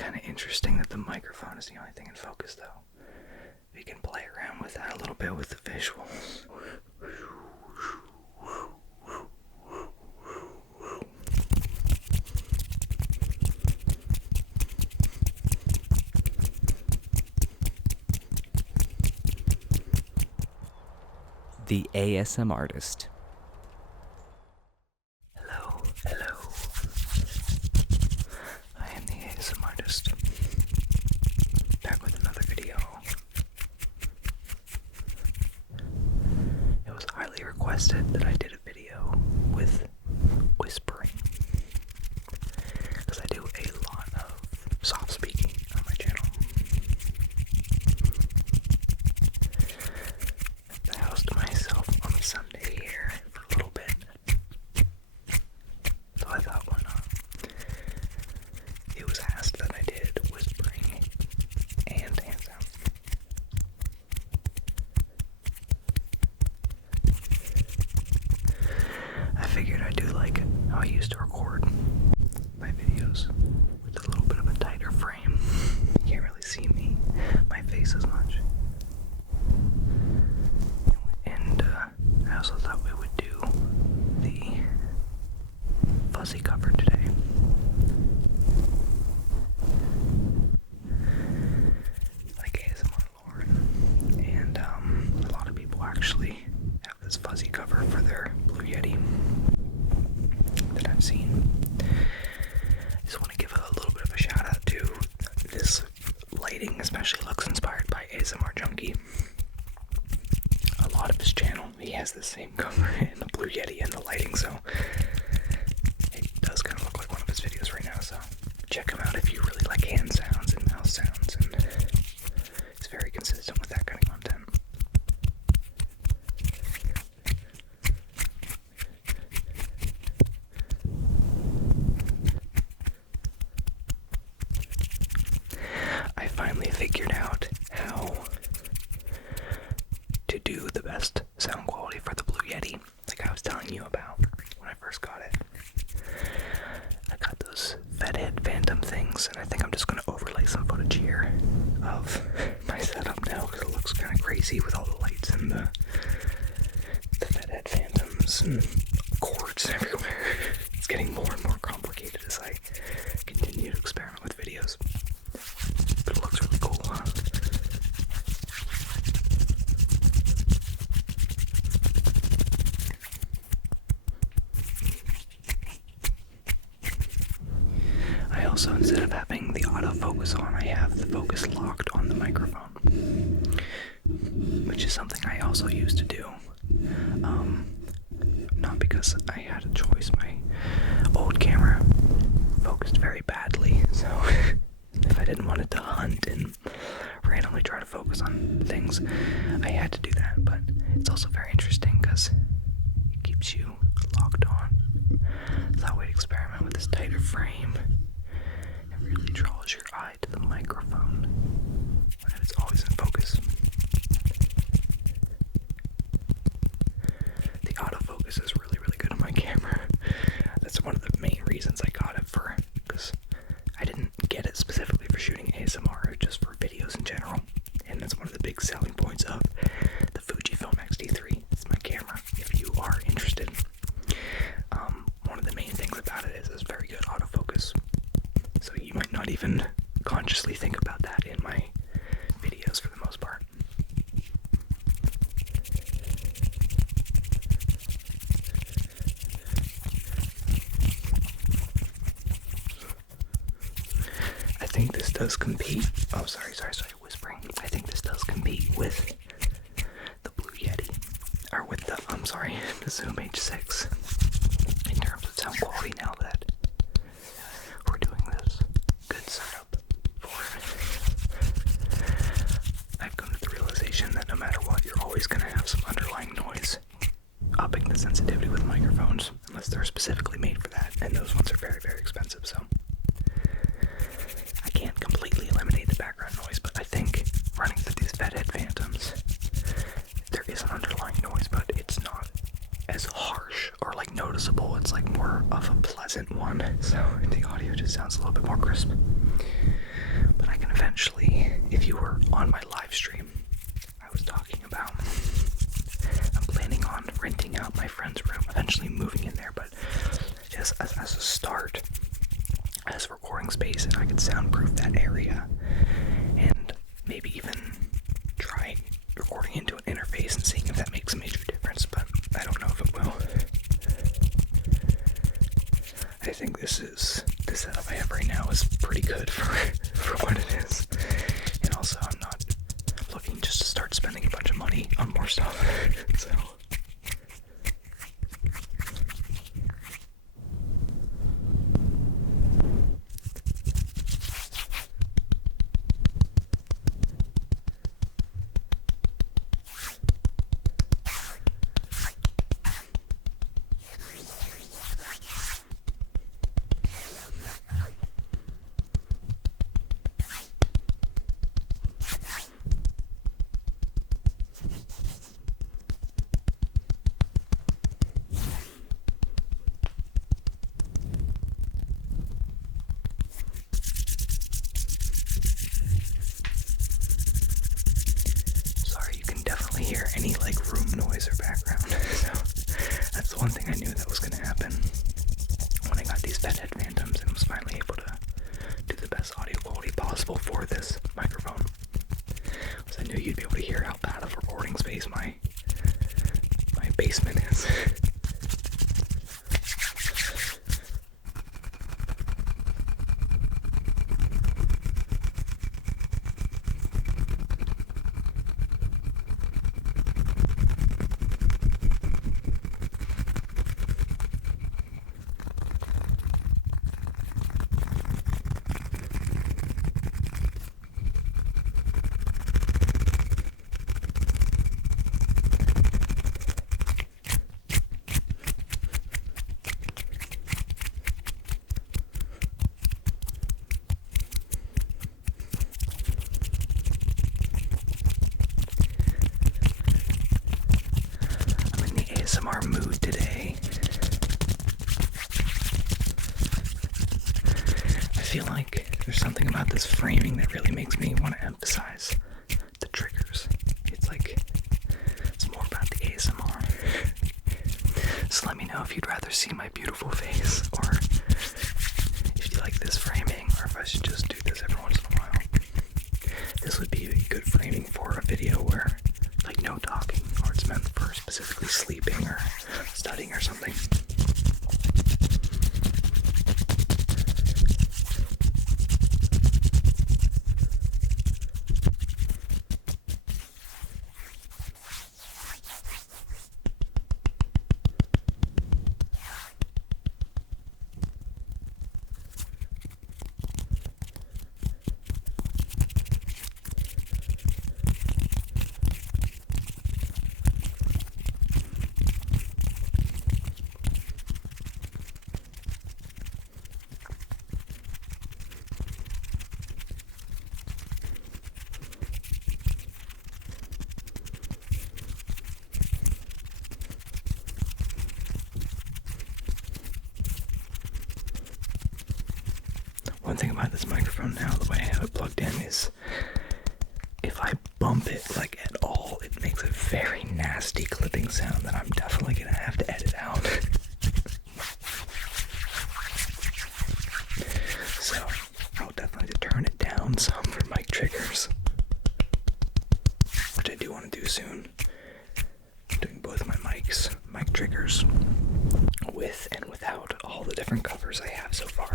kind of interesting that the microphone is the only thing in focus, though. We can play around with that a little bit with the visuals. The ASM artist. Hello. I am the ASM artist. Back with another video. It was highly requested that I did a video with whispering, because I do a lot of soft speaking on my channel. I housed myself on a Sunday here for a little bit, so I thought, why not? It was asked that I did whispering and hand sounds. I figured I'd do like how I used to record my videos, with a little bit of a tighter frame. You can't really see my face as much. And I also thought we would do the fuzzy cover today. Like ASMR lore. And a lot of people actually have this fuzzy cover for their Blue Yeti that I've seen. I just want to give a little bit of a shout out to this lighting, especially looks inspired by ASMR Junkie. A lot of his channel, he has the same cover in the Blue Yeti and the lighting, so it does kind of look like one of his videos right now, so check him out if you really like hand sounds and mouth sounds, and he's very consistent with that kind of content. I finally figured out how to do the best sound quality for the Blue Yeti, like I was telling you about when I first got it. I got those fathead phantom things, and I think I'm just going to overlay some footage here of my setup now, because it looks kind of crazy with all the lights and the fathead phantoms and cords everywhere. It's getting more and more complicated as I continue to experiment with videos. But it looks really cool, huh? I also, instead of having the autofocus on, I have the focus locked on the microphone, which is something I also used to do. Not because I had a choice. My old camera focused very badly, so if I didn't want it to hunt and randomly try to focus on things, I had to do that. But it's also very interesting because it keeps you locked on. Thought we'd experiment with this tighter frame. It really draws your eye to the microphone when it's always in focus. The autofocus is really, really good on my camera. That's one of the main reasons I got it for, because I didn't get it specifically for shooting ASMR, just for videos in general. And that's one of the big selling points of the Fujifilm X-T3. It's my camera, if you are interested. One of the main things about it is it's very good autofocus. So you might not even consciously think about that in my videos for the most part. I think this does compete. Oh, sorry, whispering. I think this does compete with the Blue Yeti, or with the, the Zoom H6 in terms of sound quality, now that we're doing this good setup for it. I've come to the realization that no matter what, you're always going to have some underlying noise upping the sensitivity with microphones, unless they're specifically made for that, and those ones are very, very expensive, so I can't completely eliminate the background noise, but I think running through these fathead phantoms, there is an underlying noise, but it's not as harsh or like noticeable. It's like more of a pleasant one, so the audio just sounds a little bit more crisp. eventually, if you were on my live stream, I was talking about I'm planning on renting out my friend's room, eventually moving in there, but just as a start, as a recording space, and I could soundproof that area, and maybe even try recording into an interface and seeing if that makes a major difference, but I don't know if it will. I think this setup I have right now is pretty good for what it is. And also, I'm not looking just to start spending a bunch of money on more stuff. So hear any like room noise or background. So that's the one thing I knew that was going to happen when I got these Fathead Phantoms and was finally able to do the best audio quality possible for this microphone. Because I knew you'd be able to hear how bad of a recording space my basement is. ASMR mood today. I feel like there's something about this framing that really makes me want to emphasize the triggers. It's more about the ASMR. So let me know if you'd rather see my beautiful face, or if you like this framing, or if I should just do this every once in a while. This would be a good framing for a video where like no talking, or it's meant for specifically sleeping or studying or something. One thing about this microphone now, the way I have it plugged in, is if I bump it like at all, it makes a very nasty clipping sound that I'm definitely gonna have to edit out. So I'll definitely have to turn it down some for mic triggers, which I do want to do soon. I'm doing both my mic triggers, with and without all the different covers I have so far.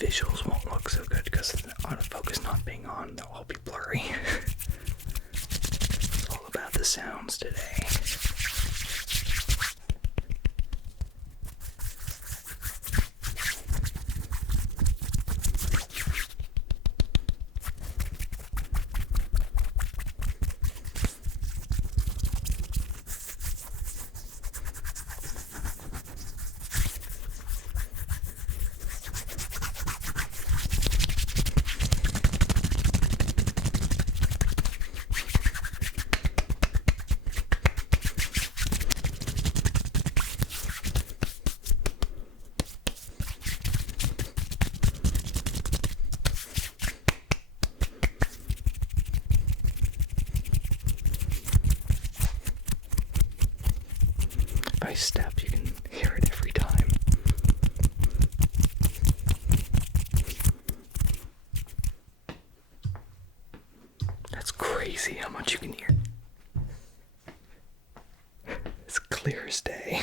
Visuals won't look so good because of the autofocus not being on. They'll all be blurry. It's all about the the sounds today. If I step, you can hear it every time. That's crazy how much you can hear. It's clear as day.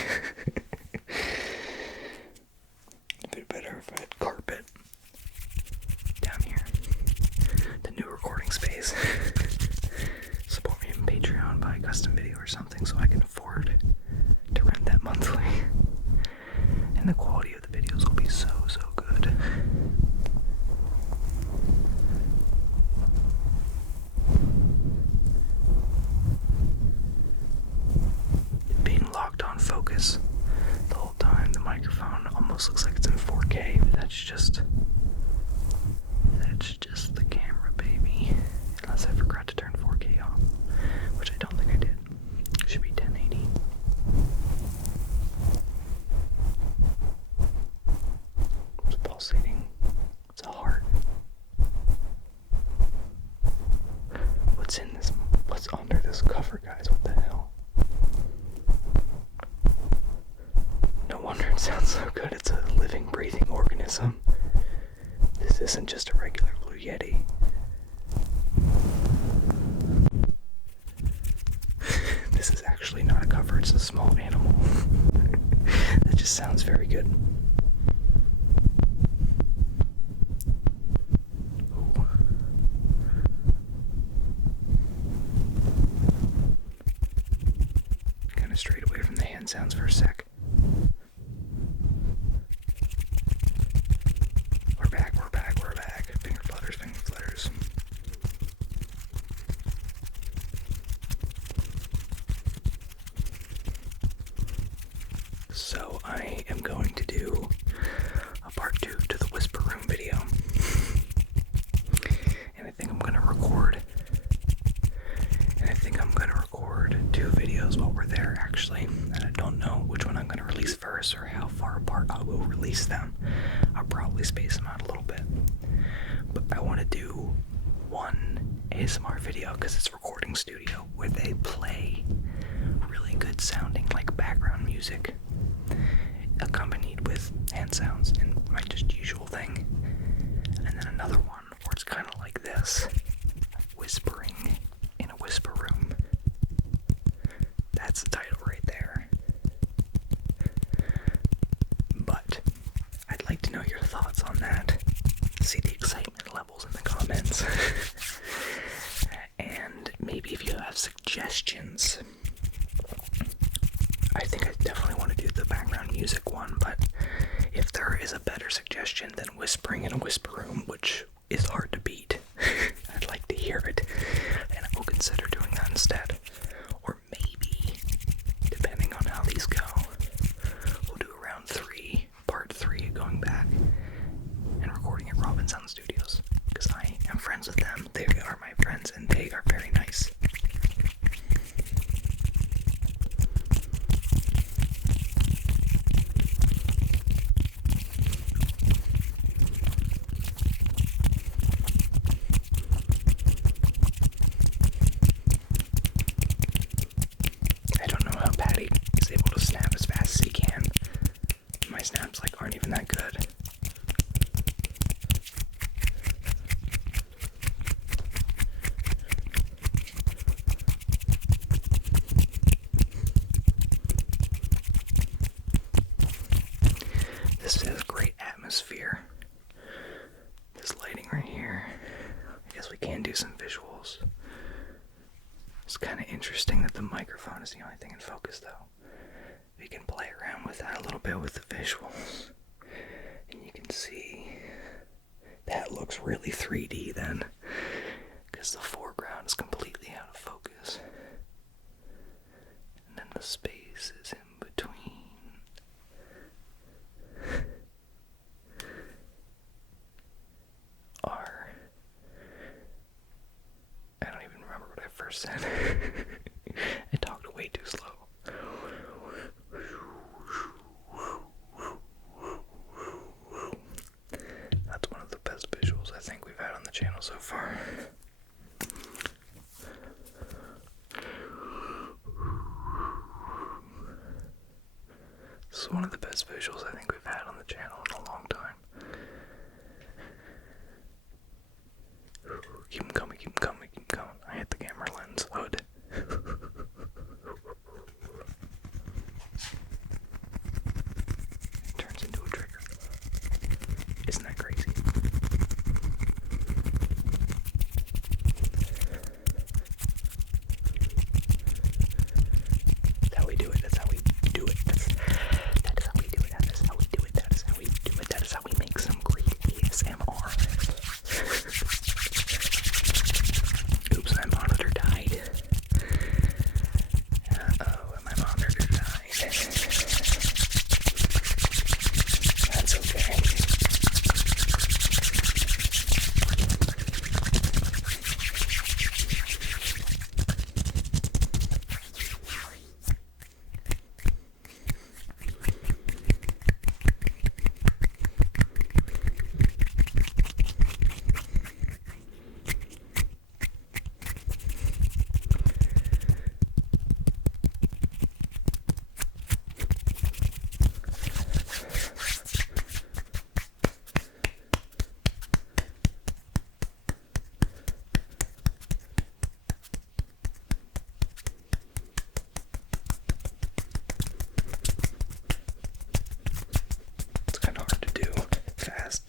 A bit better if I had carpet down here. The new recording space. Support me on Patreon, buy a custom video or something so I can afford to rent that monthly. And the quality of the videos will be so good. Being locked on focus the whole time, the microphone almost looks like it's in 4K, but that's just the camera, baby. Unless I forgot to turn 4K on, which I don't think I did. It should be 1080. It's pulsating. It's a heart. What's in this? What's under this cover, guys? What the hell? No wonder it sounds so good. It's a living, breathing organism. This isn't just a regular Blue Yeti. This is actually not a cover, it's a small animal. That just sounds very good. Ooh. Kind of strayed away from the hand sounds for a sec. We're back. Finger flutters. So I am going to do a part 2 to the Whisper Room video. And I think I'm gonna record 2 videos while we're there, actually. And I don't know which one I'm gonna release first or how far apart I will release them. I'll probably space them out a little bit. But I want to do one ASMR video because it's a recording studio where they play really good sounding like background music accompanied with hand sounds and my just usual thing. And then another one where it's kind of like this, whispering in a whisper room. That's the title right there. But I'd like to know your thoughts on that. See the excitement levels in the comments. And maybe if you have suggestions. I think I definitely want to do the background music one, but if there is a better suggestion than whispering in a whisper room, which is hard to beat, I'd like to hear it, and I will consider doing that instead. Or maybe, depending on how these go, we'll do round 3, part 3, going back and recording at Robinson Studios, because I am friends with them. They are my friends, and they are very nice. It's kind of interesting that the microphone is the only thing in focus, though. We can play around with that a little bit with the visuals. And you can see that looks really 3D then, because the foreground is completely out of focus. And then the space is in between. I don't even remember what I first said. I talked way too slow. That's one of the best visuals I think we've had on the channel so far. This is one of the best visuals I think we've had on the channel in a long time. Keep them coming, keep them coming, keep them coming. I hit the camera lens hood. It turns into a trigger. Isn't that crazy? That's how we do it. That's how we do it. That is how we do it. That is how we do it. That is how we do it. That is how we make some great ASMR. Oops, my monitor died. Uh-oh, my monitor died. That's okay. It's kind of hard to do fast.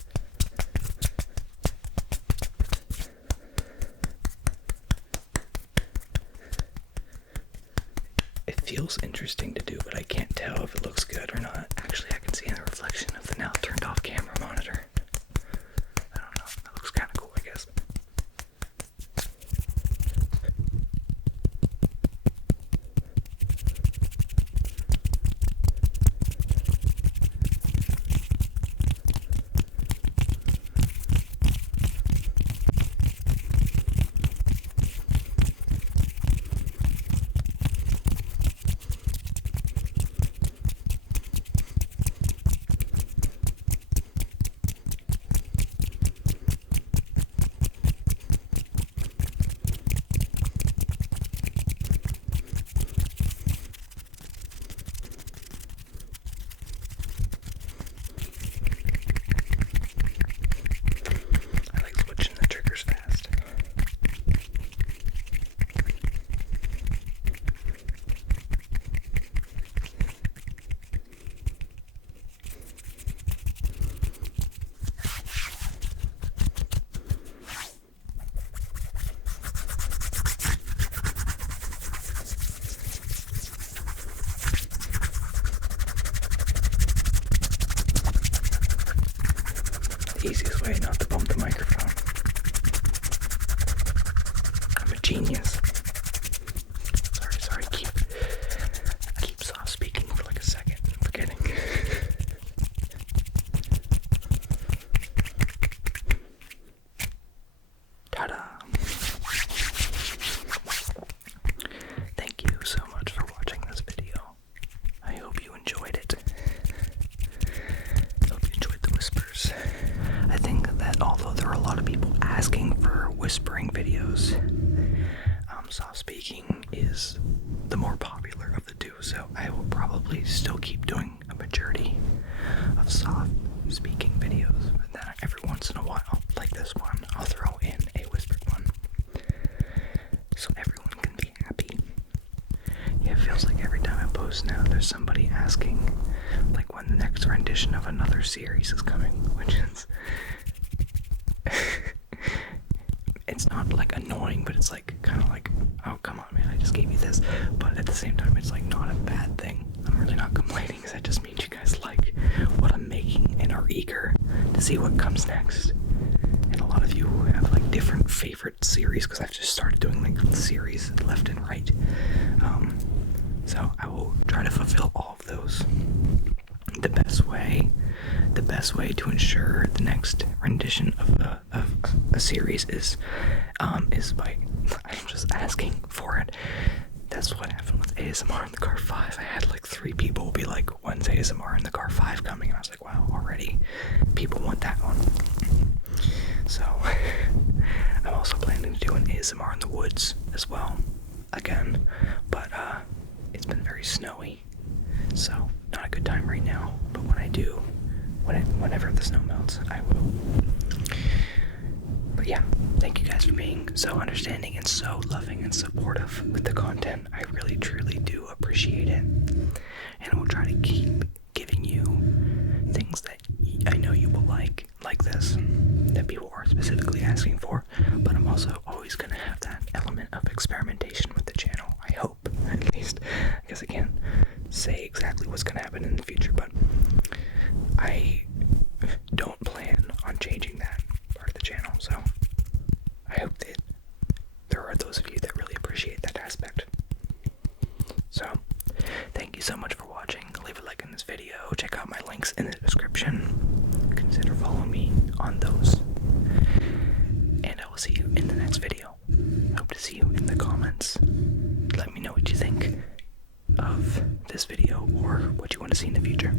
It feels interesting to do, but I can't tell if it looks good or not. Actually, I can see in the reflection of the now turned off camera monitor. I don't know. That looks kind of cool, I guess. I like switching the triggers fast. The easiest way not to bump the microphone. I'm a genius. Sorry, keep soft speaking for like a second. I'm forgetting. Ta-da! Thank you so much for watching this video. I hope you enjoyed it. I hope you enjoyed the whispers. I think that although there are a lot of people asking for whispering videos, soft speaking is the more popular of the two, so I will probably still keep doing a majority of soft speaking videos, but then every once in a while, like this one, I'll throw in a whispered one, so everyone can be happy. Yeah, it feels like every time I post now, there's somebody asking, like, when the next rendition of another series is coming, which is it's not like annoying, but it's like kind of like, oh come on man, I gave you this, but at the same time, it's like not a bad thing. I'm really not complaining, because that just means you guys like what I'm making and are eager to see what comes next. And a lot of you have like different favorite series, because I've just started doing like series left and right. So I will try to fulfill all of those. The best way to ensure the next rendition of a series is by I'm just asking for it. That's what happened with ASMR in the Car 5. I had like 3 people be like, when's ASMR in the Car 5 coming? And I was like, wow, already people want that one. So I'm also planning to do an ASMR in the woods as well, again, but it's been very snowy, so not a good time right now. But when I do, whenever the snow melts, I will. But yeah, thank you guys for being so understanding and so loving and supportive with the content. I really truly do appreciate it, and I will try to keep giving you things that I know you will like this, that people are specifically asking for. But I'm also always going to have that element of experimentation with the channel, I hope, at least. I guess I can't say exactly what's going to happen in the future, but I don't plan on changing that part of the channel, so I hope that there are those of you that really appreciate that aspect. So, thank you so much for watching. Leave a like in this video. Check out my links in the description. Consider following me on those. And I will see you in the next video. I hope to see you in the comments. Let me know what you think of this video or what you want to see in the future.